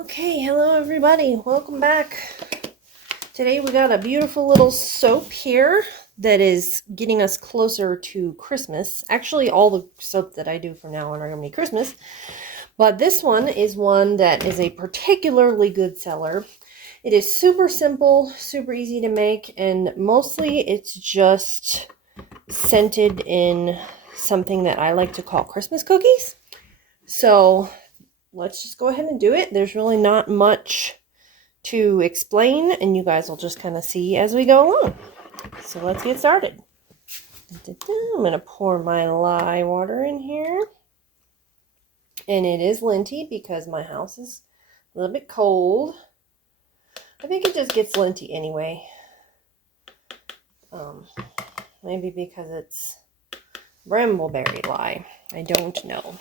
Okay, hello everybody. Welcome back. Today we got a beautiful little soap here that is getting us closer to Christmas. Actually, all the soap that I do from now on are going to be Christmas. But this one is one that is a particularly good seller. It is super simple, super easy to make, and mostly it's just scented in something that I like to call Christmas cookies. So let's just go ahead and do it. There's really not much to explain, and you guys will just kind of see as we go along. So let's get started. I'm going to pour my lye water in here. And it is linty because my house is a little bit cold. I think it just gets linty anyway. Maybe because it's brambleberry lye. I don't know.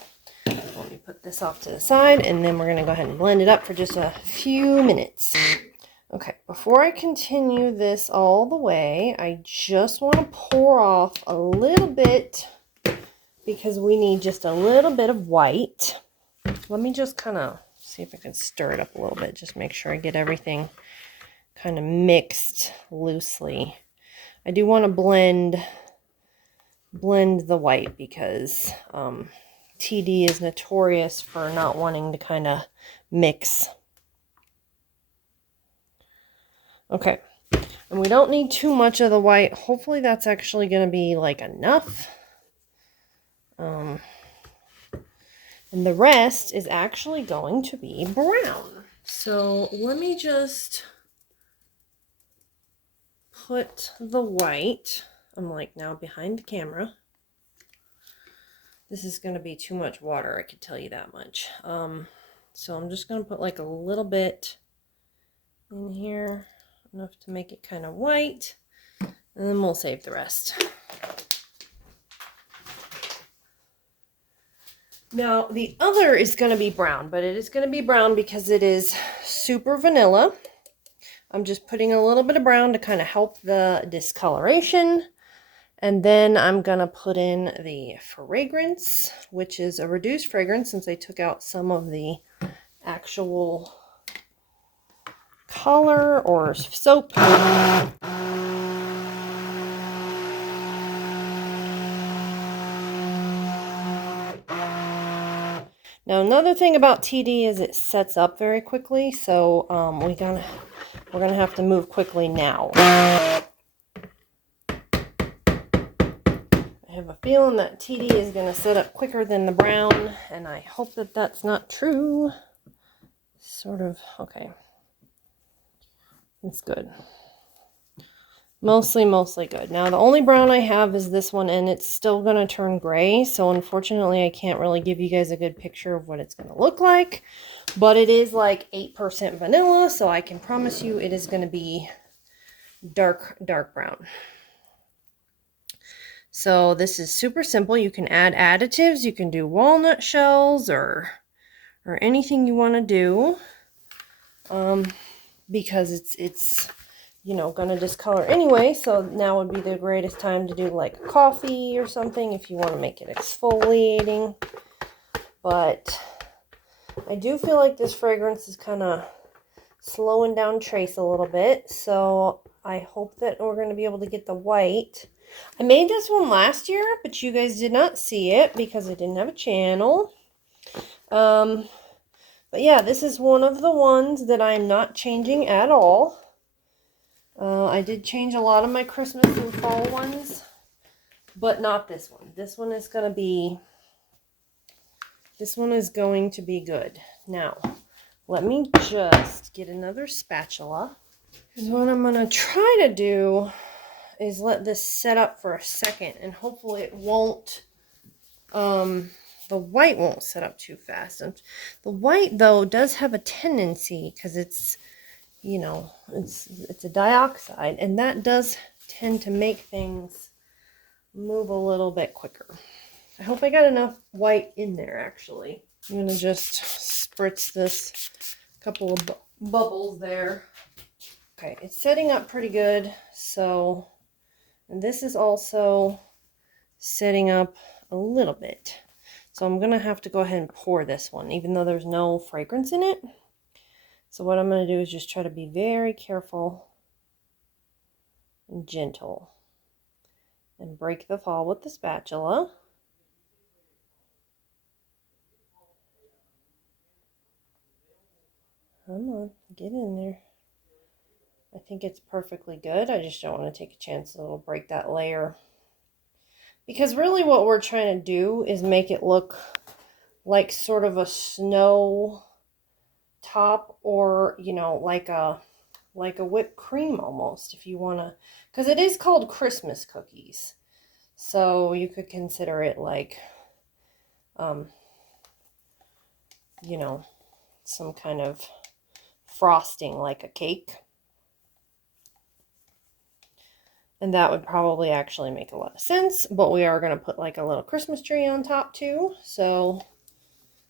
Let me put this off to the side, and then we're going to go ahead and blend it up for just a few minutes. Okay, before I continue this all the way, I just want to pour off a little bit because we need just a little bit of white. Let me just kind of see if I can stir it up a little bit. Just make sure I get everything kind of mixed loosely. I do want to blend the white because TD is notorious for not wanting to kind of mix. Okay, and we don't need too much of the white. Hopefully that's actually going to be like enough. And the rest is actually going to be brown. So let me just put the white. I'm like now behind the camera. This is going to be too much water, I can tell you that much. So I'm just going to put like a little bit in here, enough to make it kind of white, and then we'll save the rest. Now the other is going to be brown, but it is going to be brown because it is super vanilla. I'm just putting a little bit of brown to kind of help the discoloration. And then I'm going to put in the fragrance, which is a reduced fragrance since I took out some of the actual color or soap. Now, another thing about TD is it sets up very quickly, so we're gonna have to move quickly now. I have a feeling that TD is gonna set up quicker than the brown, and I hope that that's not true. Sort of, okay. It's good. Mostly good. Now, the only brown I have is this one, and it's still going to turn gray. So, unfortunately, I can't really give you guys a good picture of what it's going to look like. But it is like 8% vanilla, so I can promise you it is going to be dark brown. So, this is super simple. You can add additives. You can do walnut shells or anything you want to do. Because it's you know, gonna discolor anyway, so now would be the greatest time to do like coffee or something if you want to make it exfoliating. But I do feel like this fragrance is kind of slowing down Trace a little bit, so I hope that we're going to be able to get the white. I made this one last year, but you guys did not see it because I didn't have a channel. But yeah, this is one of the ones that I'm not changing at all. I did change a lot of my Christmas and fall ones, but not this one. This one is going to be good. Now, let me just get another spatula. Because what I'm going to try to do is let this set up for a second, and hopefully it won't, the white won't set up too fast. And the white, though, does have a tendency, because it's, you know, it's a dioxide, and that does tend to make things move a little bit quicker. I hope I got enough white in there, actually. I'm going to just spritz this couple of bubbles there. Okay, it's setting up pretty good, so, and this is also setting up a little bit. So I'm going to have to go ahead and pour this one, even though there's no fragrance in it. So what I'm going to do is just try to be very careful and gentle and break the fall with the spatula. Come on, get in there. I think it's perfectly good. I just don't want to take a chance that it'll break that layer. Because really what we're trying to do is make it look like sort of a snow top, or, you know, like a whipped cream almost, if you want to, because it is called Christmas cookies. So you could consider it like, you know, some kind of frosting like a cake. And that would probably actually make a lot of sense, but we are going to put like a little Christmas tree on top too. So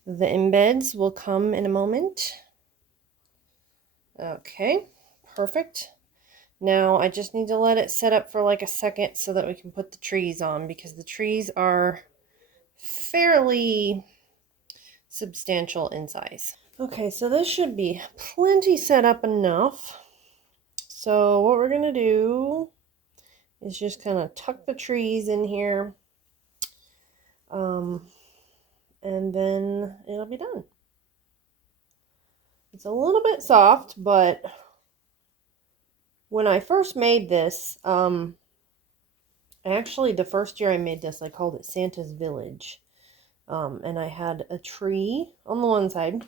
the embeds will come in a moment. Okay, perfect. Now I just need to let it set up for like a second so that we can put the trees on, because the trees are fairly substantial in size. Okay, so this should be plenty set up enough. So what we're going to do is just kind of tuck the trees in here. And then it'll be done. It's a little bit soft, but when I first made this, actually the first year I made this, I called it Santa's Village. And I had a tree on the one side,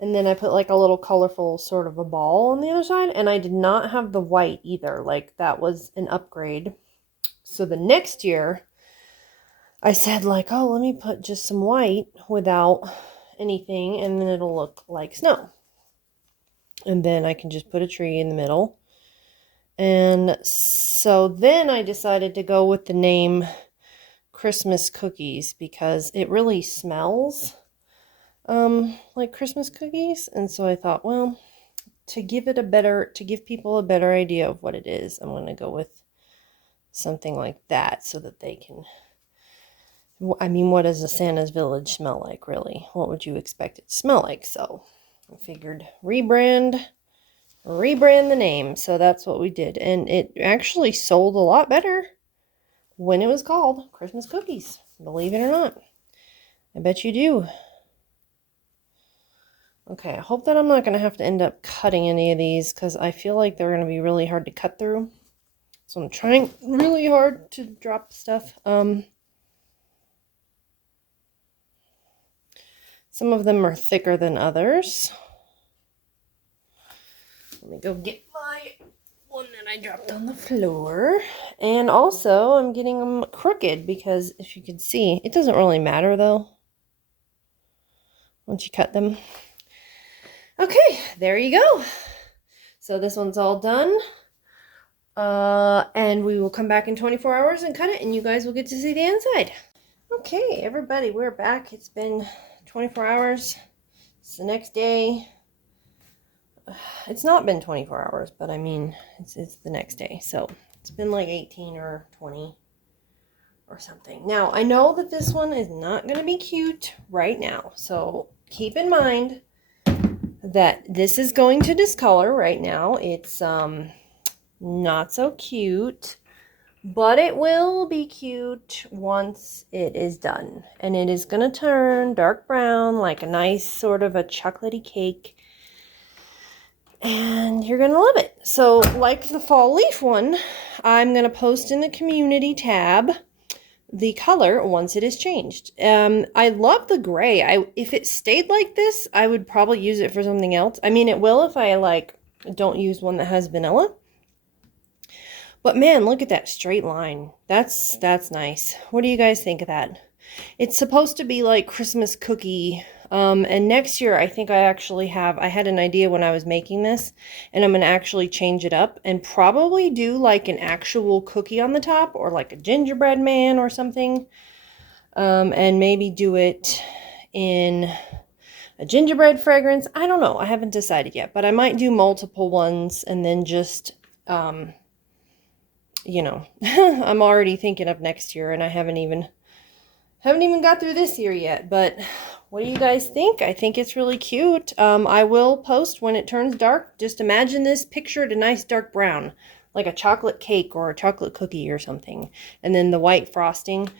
and then I put like a little colorful sort of a ball on the other side, and I did not have the white either. Like, that was an upgrade. So the next year, I said like, oh, let me put just some white without anything, and then it'll look like snow. And then I can just put a tree in the middle. And so then I decided to go with the name Christmas Cookies, because it really smells like Christmas cookies. And so I thought, well, to give people a better idea of what it is, I'm going to go with something like that, so that they can, I mean, what does a Santa's Village smell like, really? What would you expect it to smell like? So I figured rebrand the name. So that's what we did. And it actually sold a lot better when it was called Christmas Cookies, believe it or not. I bet you do. Okay, I hope that I'm not going to have to end up cutting any of these, because I feel like they're going to be really hard to cut through. So I'm trying really hard to drop stuff. Some of them are thicker than others. Let me go get my one that I dropped on the floor. And also, I'm getting them crooked, because if you can see, it doesn't really matter though once you cut them. Okay, there you go. So this one's all done. And we will come back in 24 hours and cut it, and you guys will get to see the inside. Okay, everybody, we're back. It's been 24 hours. It's the next day. It's not been 24 hours, but I mean, it's the next day. So it's been like 18 or 20 or something. Now, I know that this one is not going to be cute right now. So keep in mind that this is going to discolor right now. It's not so cute, but it will be cute once it is done. And it is going to turn dark brown, like a nice sort of a chocolatey cake. And you're going to love it. So like the fall leaf one, I'm going to post in the community tab the color once it is changed. I love the gray. If it stayed like this, I would probably use it for something else. I mean, it will if I like don't use one that has vanilla. But man, look at that straight line. That's nice. What do you guys think of that? It's supposed to be like Christmas cookie. And next year, I think I had an idea when I was making this, and I'm going to actually change it up and probably do like an actual cookie on the top, or like a gingerbread man or something. And maybe do it in a gingerbread fragrance. I don't know. I haven't decided yet, but I might do multiple ones, and then just, you know, I'm already thinking of next year, and I haven't even got through this year yet, but what do you guys think? I think it's really cute. I will post when it turns dark. Just imagine this pictured a nice dark brown, like a chocolate cake or a chocolate cookie or something. And then the white frosting.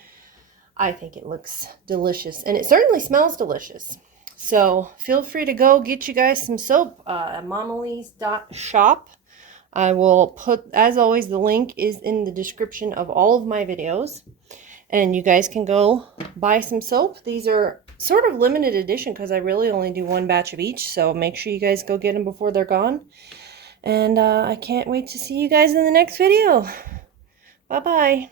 I think it looks delicious. And it certainly smells delicious. So feel free to go get you guys some soap at momalees.shop. I will put, as always, the link is in the description of all of my videos. And you guys can go buy some soap. These are sort of limited edition because I really only do one batch of each. So make sure you guys go get them before they're gone. And I can't wait to see you guys in the next video. Bye-bye.